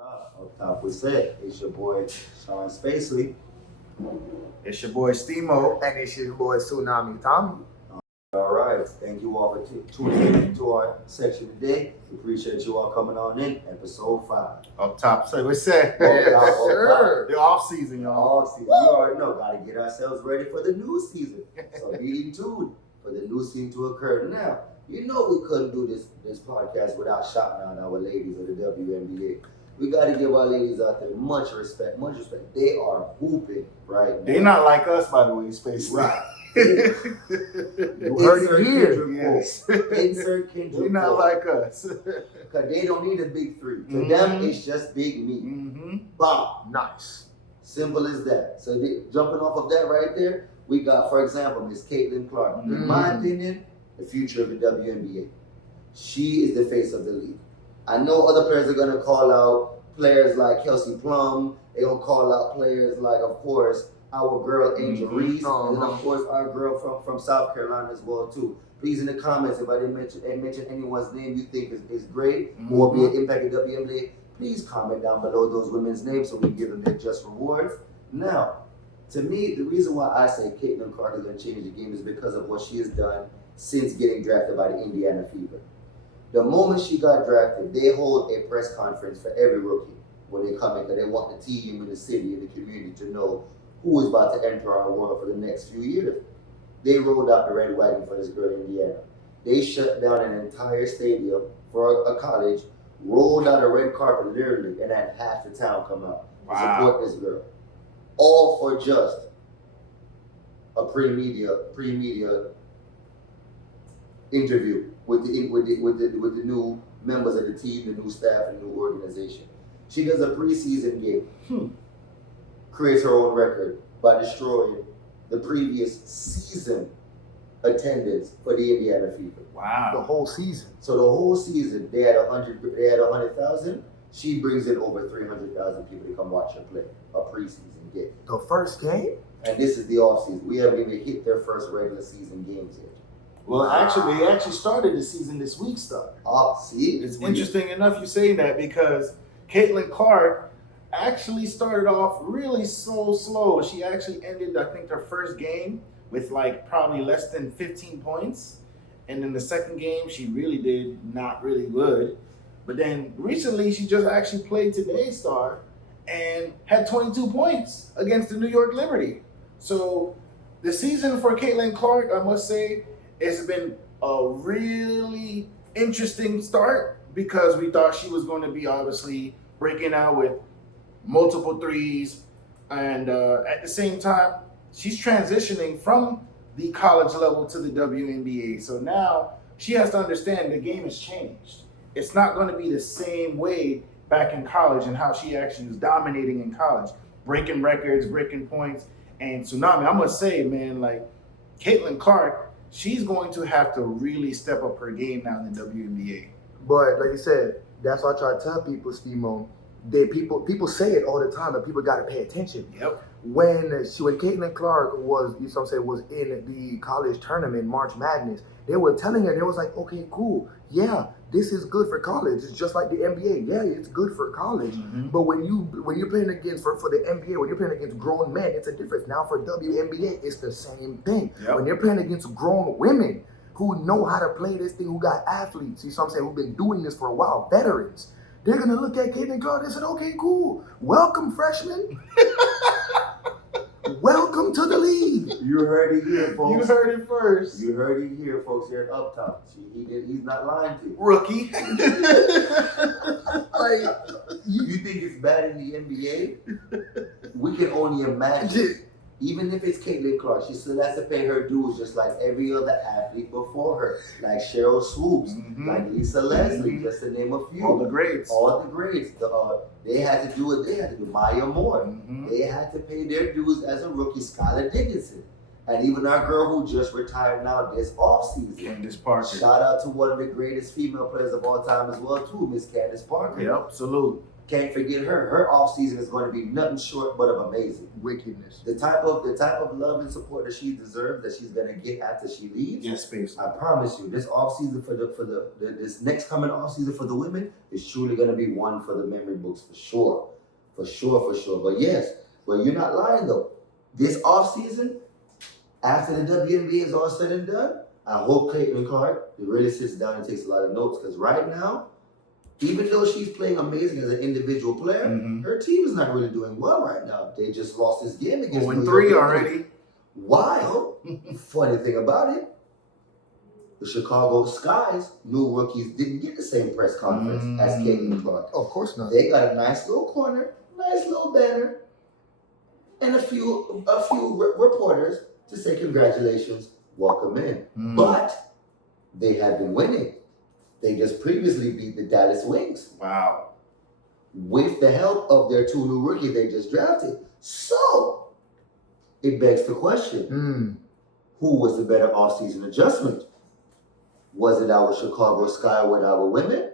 Up top we said, it's your boy Sean Spacely. It's your boy Steamo. And it's your boy Tsunami Tommy. All right, thank you all for tuning in to our section today. We appreciate you all coming on in, episode 5. Up top, so we said Sure. the off season, y'all. All season, you already know, gotta get ourselves ready for the new season. So be in tune for the new season to occur. Now, you know we couldn't do this podcast without shouting out our ladies of the WNBA. We got to give our ladies out there much respect, much respect. They are hooping right now. They're not like us, by the way, Space. Right. You heard it here. Yes. Insert Kendrick. They're not like us. Because they don't need a big three. To them, it's just big meat. Bomb. Nice. Simple as that. So jumping off of that right there, we got, for example, Miss Caitlin Clark. In my opinion, the future of the WNBA. She is the face of the league. I know other players are going to call out players like Kelsey Plum. They're going to call out players like, of course, our girl Angel Reese. And then, of course, our girl from South Carolina as well, too. Please, in the comments, if I didn't mention anyone's name you think is great or be an impact at WNBA, please comment down below those women's names so we can give them their just rewards. Now, to me, the reason why I say Caitlin Clark is going to change the game is because of what she has done since getting drafted by the Indiana Fever. The moment she got drafted, they hold a press conference for every rookie when they come in because they want the team in the city and the community to know who is about to enter our world for the next few years. They rolled out the red wagon for this girl in Indiana. They shut down an entire stadium for a college, rolled out a red carpet literally, and had half the town come out to support this girl. All for just a pre-media interview with the new members of the team, the new staff, and the new organization. She does a preseason game, creates her own record by destroying the previous season attendance for the Indiana Fever. Wow. The whole season. So the whole season they had 100,000. She brings in over 300,000 people to come watch her play a preseason game. The first game? And this is the off season. We haven't even hit their first regular season games yet. Well, actually, they started the season this week, Star. Oh, see? It's interesting enough you say that because Caitlin Clark actually started off really so slow. She actually ended, I think, her first game with like probably less than 15 points. And in the second game, she really did not really good. But then recently, she just actually played today, Star, and had 22 points against the New York Liberty. So the season for Caitlin Clark, I must say, it's been a really interesting start because we thought she was going to be obviously breaking out with multiple threes. And at the same time, she's transitioning from the college level to the WNBA. So now she has to understand the game has changed. It's not going to be the same way back in college and how she actually was dominating in college, breaking records, breaking points. And Tsunami, I must say, man, like Caitlin Clark, she's going to have to really step up her game now in the WNBA. But like you said, that's why I try to tell people, Stemo, people say it all the time, but people got to pay attention. Yep. When Caitlin Clark was in the college tournament, March Madness, they were telling her, they was like, okay, cool. Yeah, this is good for college. It's just like the NBA. Yeah, it's good for college. But when you're playing against for the NBA, when you're playing against grown men, it's a difference. Now for WNBA, it's the same thing. Yep. When you're playing against grown women who know how to play this thing, who got athletes, you see what I'm saying, who've been doing this for a while, veterans, they're gonna look at Caitlin Clark and say, okay, cool. Welcome, freshman. Welcome to the league. You heard it here, folks. You heard it first. You heard it here, folks, here at Up Top. He's not lying to you. Rookie. Like, you think it's bad in the NBA? We can only imagine. Even if it's Caitlin Clark, she still has to pay her dues just like every other athlete before her. Like Cheryl Swoops, like Lisa Leslie, just to name a few. All the greats. They had to do it. They had to do Maya Moore. They had to pay their dues as a rookie, Skylar Dickinson. And even our girl who just retired now this offseason. Candace Parker. Shout out to one of the greatest female players of all time as well, too, Miss Candace Parker. Yep, salute. Can't forget her. Her off season is going to be nothing short but of amazing. Wickedness. The type of love and support that she deserves, that she's going to get after she leaves. Yes, space. I promise you, this off season for this next coming off season for the women is truly going to be one for the memory books for sure. But yes, you're not lying though. This off season, after the WNBA is all said and done, I hope Caitlin Clark really sits down and takes a lot of notes, because right now, even though she's playing amazing as an individual player, her team is not really doing well right now. They just lost this game against New York 0-3 already. While, funny thing about it, the Chicago Sky's new rookies didn't get the same press conference as Caitlin Clark. Of course not. They got a nice little corner, nice little banner, and a few reporters to say congratulations, welcome in. But they have been winning. They just previously beat the Dallas Wings. Wow. With the help of their two new rookies they just drafted. So, it begs the question, who was the better offseason adjustment? Was it our Chicago Sky with our women?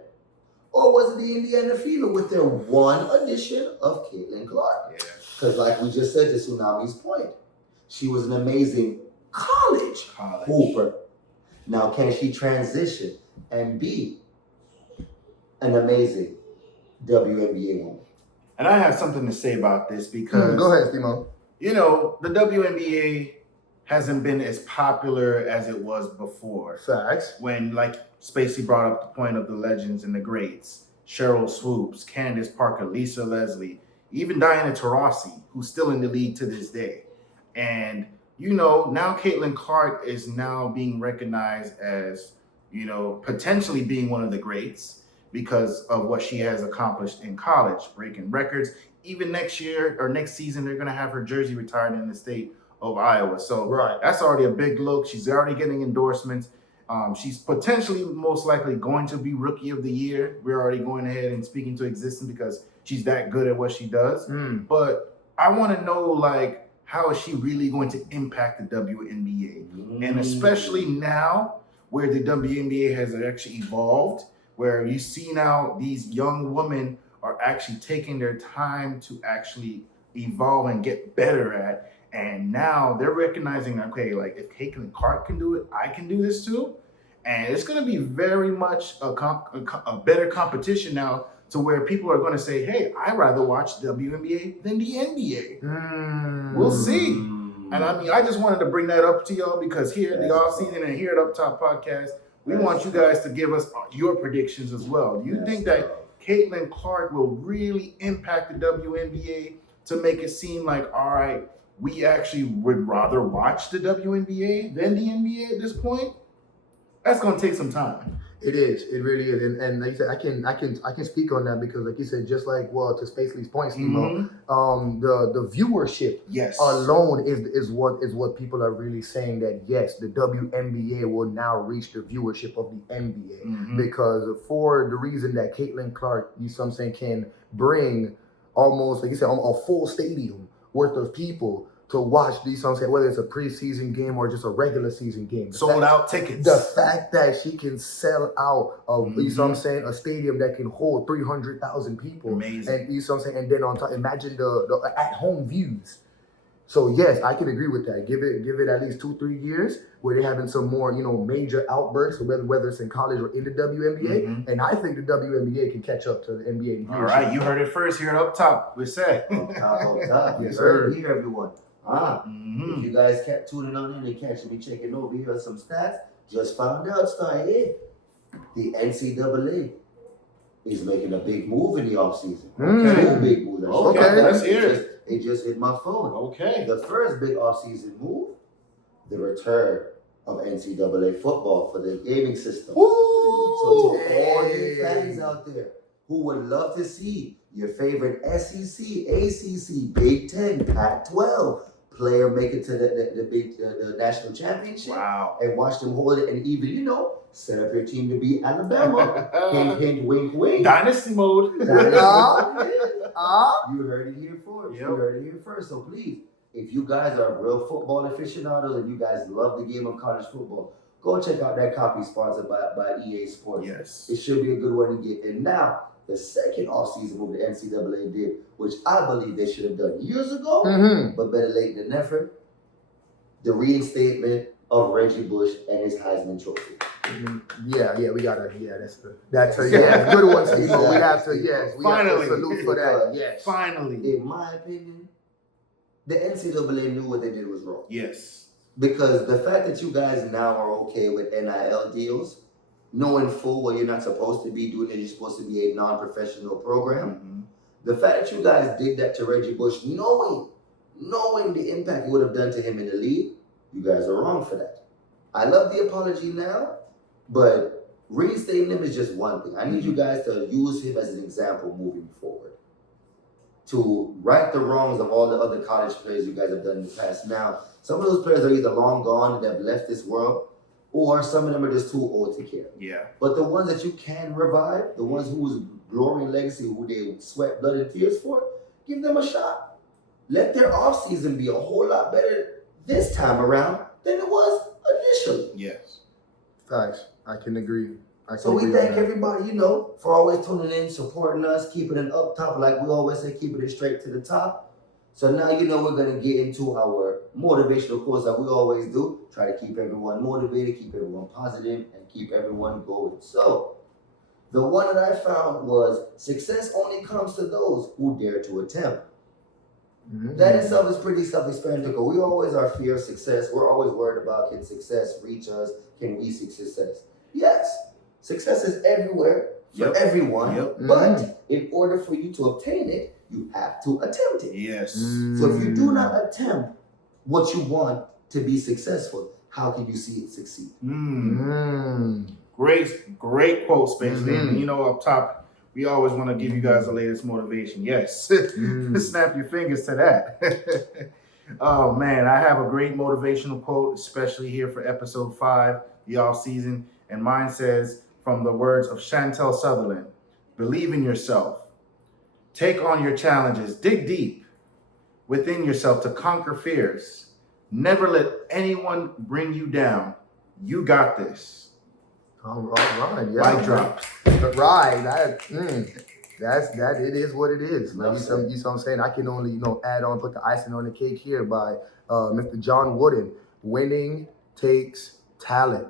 Or was it the Indiana Fever with their one addition of Caitlin Clark? Because like we just said to Tsunami's point, she was an amazing college hooper. Now, can she transition and be an amazing WNBA woman? And I have something to say about this because go ahead, Stimo. You know, the WNBA hasn't been as popular as it was before. Facts. When, like Spacey brought up the point of the legends and the greats, Cheryl Swoops, Candace Parker, Lisa Leslie, even Diana Taurasi, who's still in the league to this day. And, you know, now Caitlin Clark is now being recognized as, you know, potentially being one of the greats because of what she has accomplished in college, breaking records. Even next year or next season, they're going to have her jersey retired in the state of Iowa. So that's already a big look. She's already getting endorsements. She's potentially most likely going to be Rookie of the Year. We're already going ahead and speaking to existence because she's that good at what she does. But I want to know, like, how is she really going to impact the WNBA? And especially now where the WNBA has actually evolved, where you see now these young women are actually taking their time to actually evolve and get better at. And now they're recognizing, okay, like if Caitlin Clark can do it, I can do this too. And it's going to be very much a better competition now to where people are going to say, hey, I'd rather watch WNBA than the NBA. We'll see. And I mean, I just wanted to bring that up to y'all because here at the offseason and here at Up Top Podcast, we want you guys to give us your predictions as well. Do you think that Caitlin Clark will really impact the WNBA to make it seem like, all right, we actually would rather watch the WNBA than the NBA at this point? That's going to take some time. It is. It really is. And like you said, I can speak on that because, like you said, just like to Spacely's point, Steve, the viewership alone is what people are really saying that yes, the WNBA will now reach the viewership of the NBA because for the reason that Caitlin Clark, can bring almost, like you said, a full stadium worth of people to watch these, whether it's a preseason game or just a regular season game. Sold out tickets. The fact that she can sell out a stadium that can hold 300,000 people. Amazing. And and then on top, imagine the at-home views. So yes, I can agree with that. Give it at least 2-3 years where they're having some more, major outbursts, whether it's in college or in the WNBA. And I think the WNBA can catch up to the NBA. All right, you heard it first here at Up Top. We said. Up top. Yes, You sir. heard it here, everyone. If you guys kept tuning on in and catching me checking over here some stats, just found out, the NCAA is making a big move in the offseason. Two big moves. Let's hear it. It just hit my phone. Okay. The first big offseason move, the return of NCAA football for the gaming system. So to all you fans out there who would love to see your favorite SEC, ACC, Big Ten, Pac-12 player make it to the national championship and watch them hold it, and even set up your team to beat Alabama. Hint, hint, wink, wink. Dynasty mode. You heard it here first. You heard it here first. So please, if you guys are real football aficionados and you guys love the game of college football, go check out that copy sponsored by EA Sports. Yes. It should be a good one to get. And now, the second off-season move the NCAA did, which I believe they should have done years ago, but better late than never, the reinstatement of Reggie Bush and his Heisman Trophy. Yeah, we gotta. Yeah, that's a good one, Steve. We have to. Yes, we Finally. have to salute for that. Yes, finally. In my opinion, the NCAA knew what they did was wrong. Yes. Because the fact that you guys now are okay with NIL deals, knowing full well you're not supposed to be doing it, you're supposed to be a non-professional program. The fact that you guys did that to Reggie Bush, knowing the impact it would have done to him in the league, you guys are wrong for that. I love the apology now, but reinstating him is just one thing. I need you guys to use him as an example moving forward, to right the wrongs of all the other college players you guys have done in the past. Now, some of those players are either long gone and have left this world, or some of them are just too old to care. Yeah. But the ones that you can revive, the ones whose glory and legacy, who they sweat blood and tears for, give them a shot. Let their offseason be a whole lot better this time around than it was initially. Yes. Facts. I can agree. So we thank everybody, for always tuning in, supporting us, keeping it up top. Like we always say, keeping it straight to the top. So now we're going to get into our motivational quotes like we always do. Try to keep everyone motivated, keep everyone positive, and keep everyone going. So the one that I found was, success only comes to those who dare to attempt. That itself is pretty self-explanatory. We always are fear of success. We're always worried about, can success reach us? Can we seek success? Yes, success is everywhere for everyone. But in order for you to obtain it, you have to attempt it. Yes. So if you do not attempt what you want to be successful, how can you see it succeed? Great quote, Space Man. Up top, we always want to give you guys the latest motivation. Yes. Snap your fingers to that. Oh, man, I have a great motivational quote, especially here for episode 5, the off season. And mine says, from the words of Chantel Sutherland, believe in yourself. Take on your challenges. Dig deep within yourself to conquer fears. Never let anyone bring you down. You got this. All right. Yeah. Mic drops. Right. That it is what it is. Like, you see what I'm saying? I can only, add on, put the icing on the cake here by Mr. John Wooden. Winning takes talent.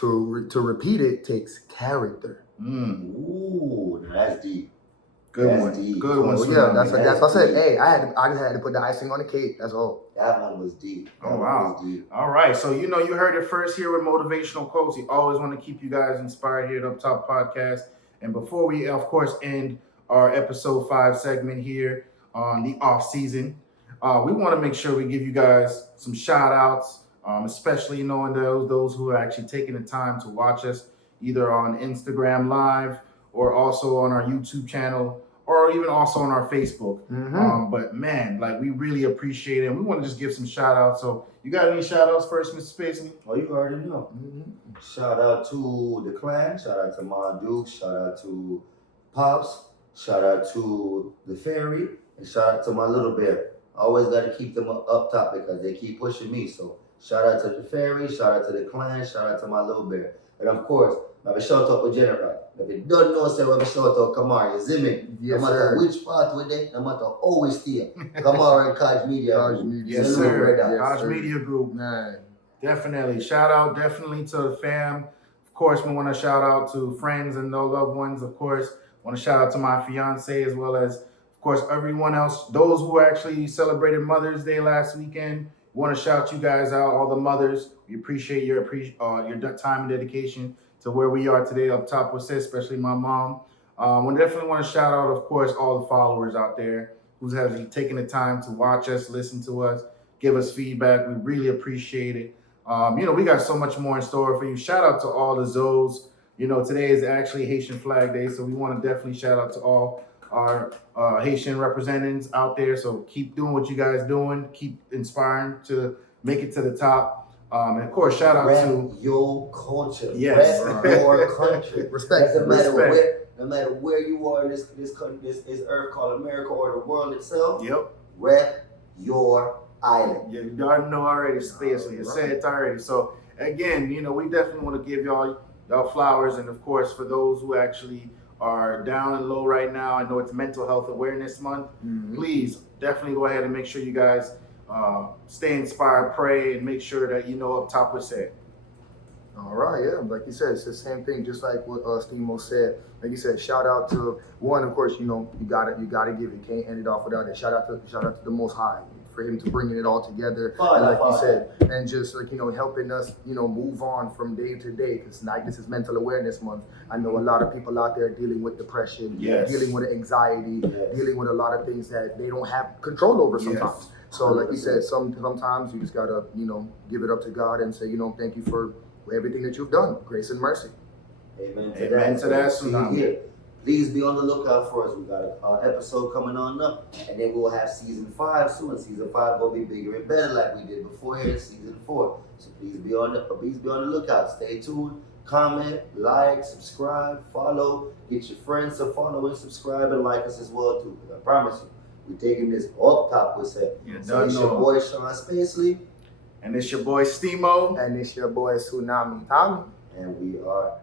To repeat it takes character. Ooh, that's deep. Good one. Yeah, that's what I said. Hey, I just had to put the icing on the cake. That's all. That one was deep. Wow. All right. So, you heard it first here with motivational quotes. We always want to keep you guys inspired here at Up Top Podcast. And before we, of course, end our episode 5 segment here on the off season, we want to make sure we give you guys some shout outs, especially knowing those who are actually taking the time to watch us either on Instagram Live or also on our YouTube channel, or even also on our Facebook. But man, we really appreciate it. And we want to just give some shout outs. So you got any shout outs first, Mr. Spacey? Oh, you already know. Shout out to the clan. Shout out to Ma Duke. Shout out to Pops. Shout out to the Fairy. And shout out to my little bear. Always got to keep them up top because they keep pushing me. So shout out to the Fairy. Shout out to the clan. Shout out to my little bear. And of course, I have a shout out with General. If you don't know, say we have a shout out, Kamar, you see me? Yes, no matter which part we're there, no matter how we stay. Kamar and Kaj Media. Yes, sir. Yes, Media Group. Man. Definitely. Shout out definitely to the fam. Of course, we want to shout out to friends and no loved ones. Of course, want to shout out to my fiance as well as, of course, everyone else. Those who actually celebrated Mother's Day last weekend. We want to shout you guys out, all the mothers. We appreciate your time and dedication to where we are today up top with this, especially my mom. We definitely want to shout out, of course, all the followers out there who have taken the time to watch us, listen to us, give us feedback. We really appreciate it. We got so much more in store for you. Shout out to all the Zoes. Today is actually Haitian Flag Day, so we want to definitely shout out to all our Haitian representatives out there. So keep doing what you guys doing. Keep inspiring to make it to the top. And of course, shout out to your culture. Yes. Rep your country. Respect. Doesn't matter no matter where you are in this country, this earth called America or the world itself. Yep. Rep your island. Yeah, you already know already, Spacely. You said it already. So again, we definitely want to give y'all flowers, and of course, for those who actually are down and low right now. I know it's Mental Health Awareness Month. Please definitely go ahead and make sure you guys stay inspired, pray, and make sure that you know up top what's said. All right, yeah, like you said, it's the same thing, just like what Steve-Mo said. Like you said, shout out to one, of course, you know, you gotta give it. Can't end it off without it. Shout out to the Most High for him to bringing it all together. And like you said, and just like, you know, helping us, you know, move on from day to day. Because tonight this is Mental Awareness Month. I know a lot of people out there dealing with depression, dealing with anxiety, dealing with a lot of things that they don't have control over sometimes. So like you said, sometimes you just gotta, you know, give it up to God and say, you know, thank you for everything that you've done. Grace and mercy. Amen to that. Tsunami. Please be on the lookout for us. We got an episode coming on up, and then we'll have season 5 soon. Season 5 will be bigger and better, like we did before here in season 4. So please be on the lookout. Stay tuned. Comment, like, subscribe, follow. Get your friends to follow and subscribe and like us as well too. Because I promise you, we're taking this up top with it. So it's your boy Sean Spacely. And it's your boy Steve-Mo. And it's your boy Tsunami Tommy. And we are